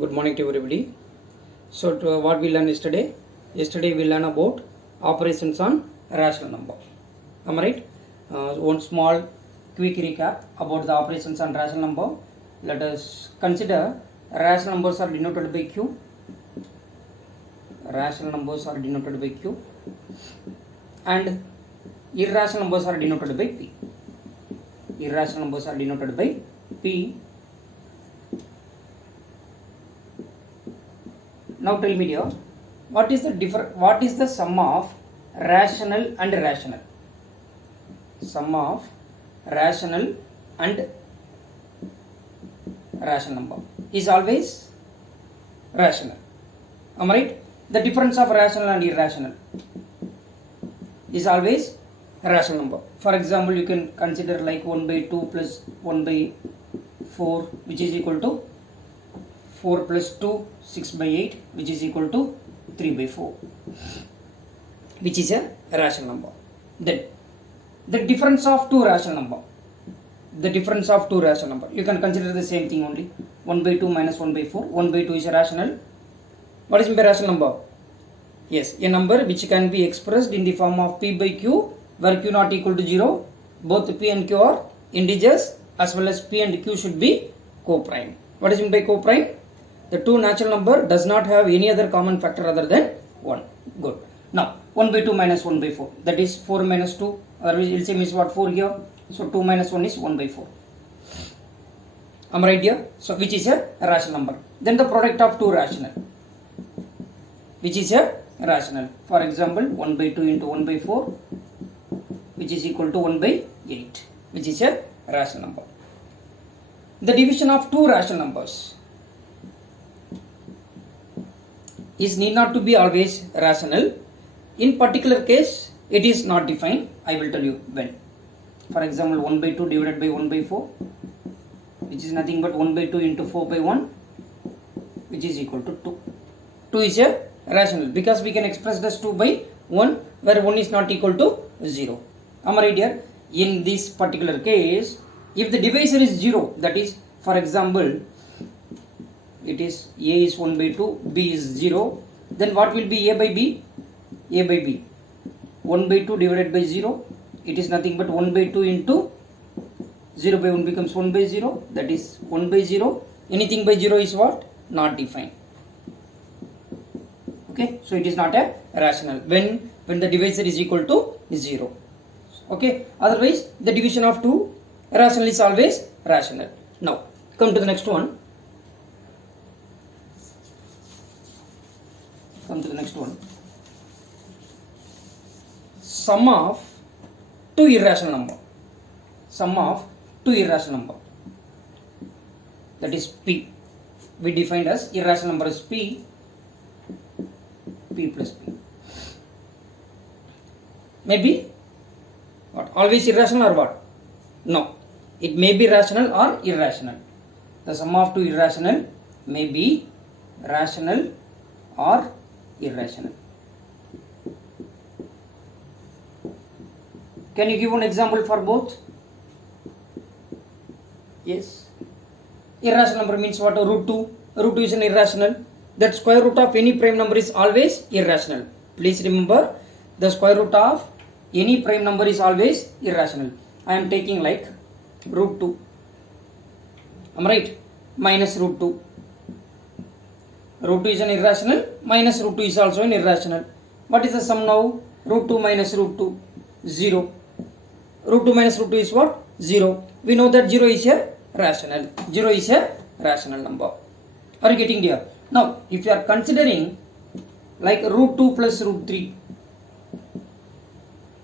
Good morning to everybody. So, what we learned yesterday? Yesterday we learned about operations on rational number. Am I right? One small quick recap about the operations on rational number. Let us consider rational numbers are denoted by Q. Rational numbers are denoted by Q, and irrational numbers are denoted by P. Irrational numbers are denoted by P. Now tell me dear, what is the sum of rational and rational? Sum of rational and rational number is always rational. Am I right? The difference of rational and irrational is always rational number. For example, you can consider like 1 by 2 plus 1 by 4, which is equal to 4 plus 2, 6 by 8, which is equal to 3 by 4, which is a rational number. Then the difference of two rational number. The difference of two rational number. You can consider the same thing only. 1 by 2 minus 1 by 4. 1 by 2 is a rational. What is a rational number? Yes, a number which can be expressed in the form of P by Q, where Q not equal to 0. Both P and Q are integers, as well as P and Q should be co-prime. What is meant by co-prime? The two natural number does not have any other common factor other than 1. Good. Now, 1 by 2 minus 1 by 4. That is 4 minus 2. Otherwise, LCM is what? 4 here. So, 2 minus 1 is 1 by 4. Am I right here? So, which is a rational number. Then the product of two rational, which is a rational. For example, 1 by 2 into 1 by 4, which is equal to 1 by 8, which is a rational number. The division of two rational numbers is need not to be always rational. In particular case, it is not defined. I will tell you when. For example, 1 by 2 divided by 1 by 4, which is nothing but 1 by 2 into 4 by 1, which is equal to 2. 2 is a rational because we can express this 2 by 1, where 1 is not equal to 0. Am I right here? In this particular case, if the divisor is 0, that is, for example, it is A is 1 by 2, B is 0, then what will be A by B? A by B. 1 by 2 divided by 0, it is nothing but 1 by 2 into 0 by 1 becomes 1 by 0, that is 1 by 0. Anything by 0 is what? Not defined. Okay, so it is not a rational when the divisor is equal to 0. Okay, otherwise the division of two rational is always rational. Now, come to the next one. Sum of two irrational number. Sum of two irrational number. That is P. We defined as irrational number as P plus P. Maybe what? Always irrational or what? No. It may be rational or irrational. The sum of two irrational may be rational or irrational. Can you give one example for both? Yes. Irrational number means what? Root 2. Root 2 is an irrational. That square root of any prime number is always irrational. Please remember, the square root of any prime number is always irrational. I am taking like root 2. Am I right? Minus root 2. Root 2 is an irrational. Minus root 2 is also an irrational. What is the sum now? Root 2 minus root 2. 0. Root 2 minus root 2 is what? 0. We know that 0 is a rational. 0 is a rational number. Are you getting there? Now, if you are considering like root 2 plus root 3,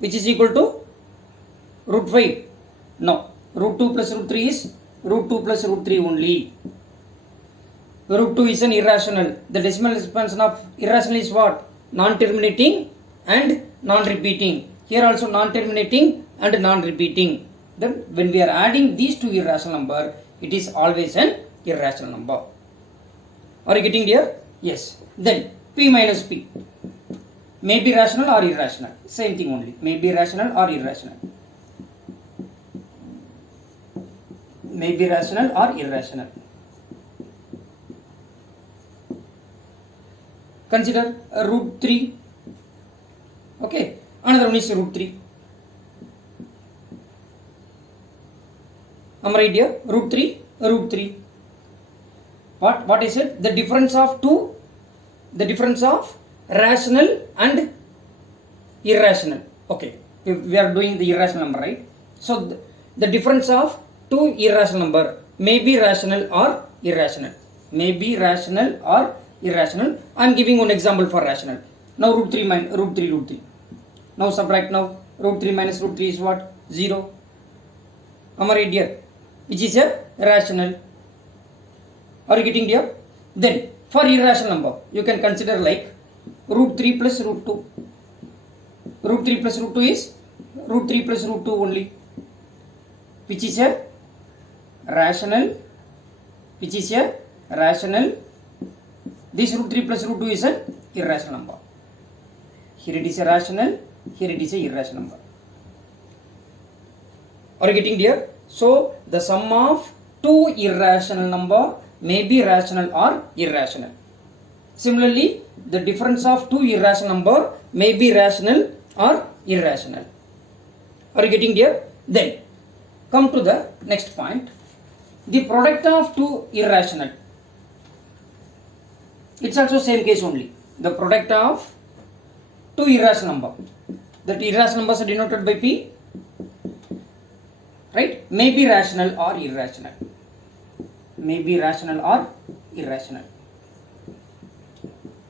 which is equal to root 5. No. Root 2 plus root 3 is root 2 plus root 3 only. Root 2 is an irrational. The decimal expansion of irrational is what? Non-terminating and non-repeating. Here also non-terminating and non-repeating. Then when we are adding these two irrational number, it is always an irrational number. Are you getting there? Yes. Then P minus P may be rational or irrational. Same thing only. May be rational or irrational. May be rational or irrational. consider root 3. Okay, another one is root 3. Am I right here? Root 3, root 3. What is it? The difference of two, the difference of rational and irrational. Okay, we are doing the irrational number, right? So the difference of two irrational number may be rational or irrational. May be rational or irrational. I am giving one example for rational. Now root 3 minus root 3 root 3. Now subtract now. Root 3 minus root 3 is what? 0. Am I right here? Which is a rational. Are you getting here? Then for irrational number, you can consider like root 3 plus root 2. Root 3 plus root 2 is root 3 plus root 2 only, which is a rational. Which is a rational. This root 3 plus root 2 is an irrational number. Here it is a rational, here it is a irrational number. Are you getting here? So the sum of two irrational number may be rational or irrational. Similarly, the difference of two irrational number may be rational or irrational. Are you getting here? Then come to the next point. The product of two irrational. It's also same case only. The product of two irrational number. That irrational numbers are denoted by P. Right? May be rational or irrational. May be rational or irrational.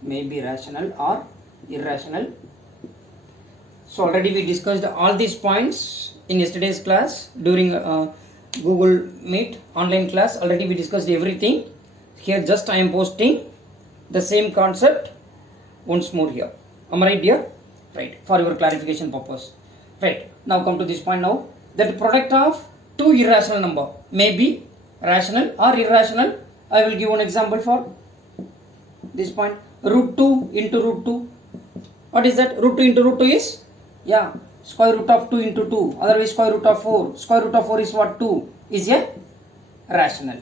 May be rational or irrational. So already we discussed all these points in yesterday's class during Google Meet online class. Already we discussed everything. Here just I am posting the same concept once more here. Am I right here? Right, for your clarification purpose. Right, now come to this point now. That product of two irrational number may be rational or irrational. I will give one example for this point. Root 2 into root 2. What is that? Root 2 into root 2 is? Yeah, square root of 2 into 2. Otherwise square root of 4. Square root of 4 is what? 2. Is a rational.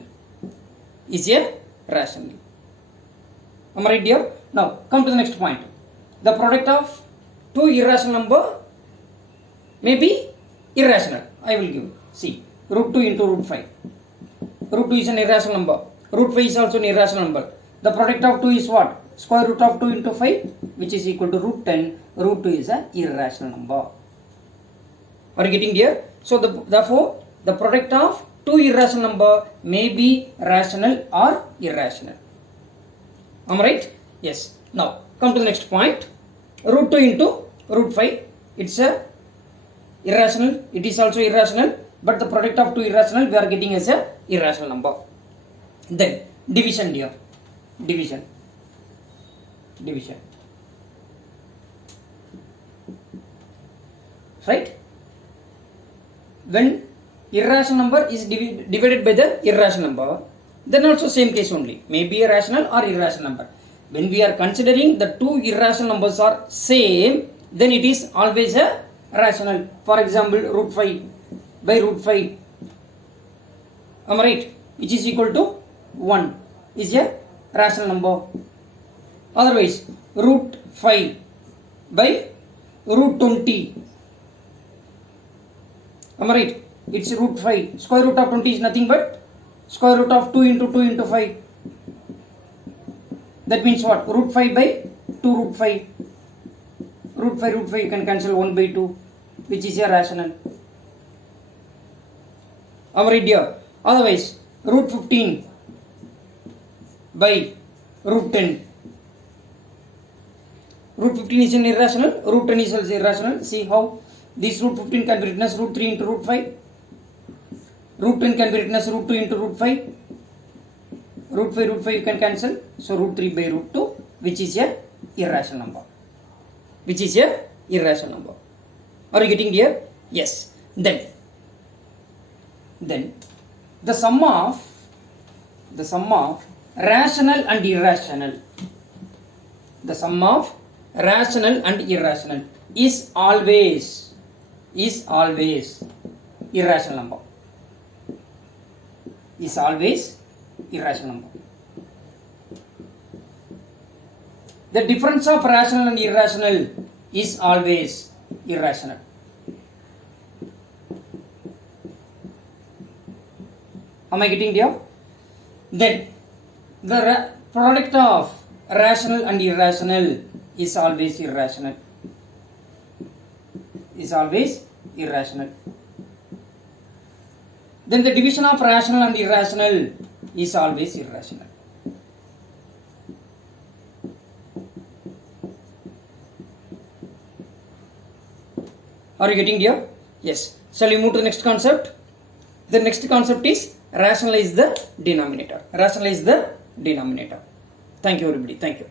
Is a rational. Am I right here? Now come to the next point. The product of two irrational number may be irrational. I will give. See, root 2 into root 5. Root 2 is an irrational number. Root 5 is also an irrational number. The product of 2 is what? Square root of 2 into 5, which is equal to root 10. Root 2 is an irrational number. Are you getting here? So therefore, the product of two irrational number may be rational or irrational. Am I right? Yes. Now come to the next point. Root 2 into root 5. It's a irrational. It is also irrational. But the product of two irrational we are getting as a irrational number. Then division here. Division. Right? When irrational number is divided by the irrational number, then also same case only. May be a rational or irrational number. When we are considering the two irrational numbers are same, then it is always a rational. For example, root 5 by root 5. Am I right? Which is equal to 1 is a rational number. Otherwise, root 5 by root 20. Am I right? It's root 5. Square root of 20 is nothing but square root of 2 into 2 into 5. That means what? Root 5 by 2 root 5. Root 5 you can cancel 1 by 2, which is a rational. Am I right here? Otherwise, root 15 by root 10. Root 15 is an irrational, root 10 is also irrational. See how this root 15 can be written as root 3 into root 5. Root 10 can be written as root 2 into root 5. Root 5 you can cancel. So root 3 by root 2, which is a irrational number. Which is a irrational number. Are you getting here? Yes. Then the sum of rational and irrational. The sum of rational and irrational is always irrational number. Is always irrational number. The difference of rational and irrational is always irrational. Am I getting there? Then the product of rational and irrational is always irrational. Is always irrational. Then the division of rational and irrational is always irrational. Are you getting there? Yes. Shall we move to the next concept? The next concept is rationalize the denominator. Rationalize the denominator. Thank you everybody. Thank you.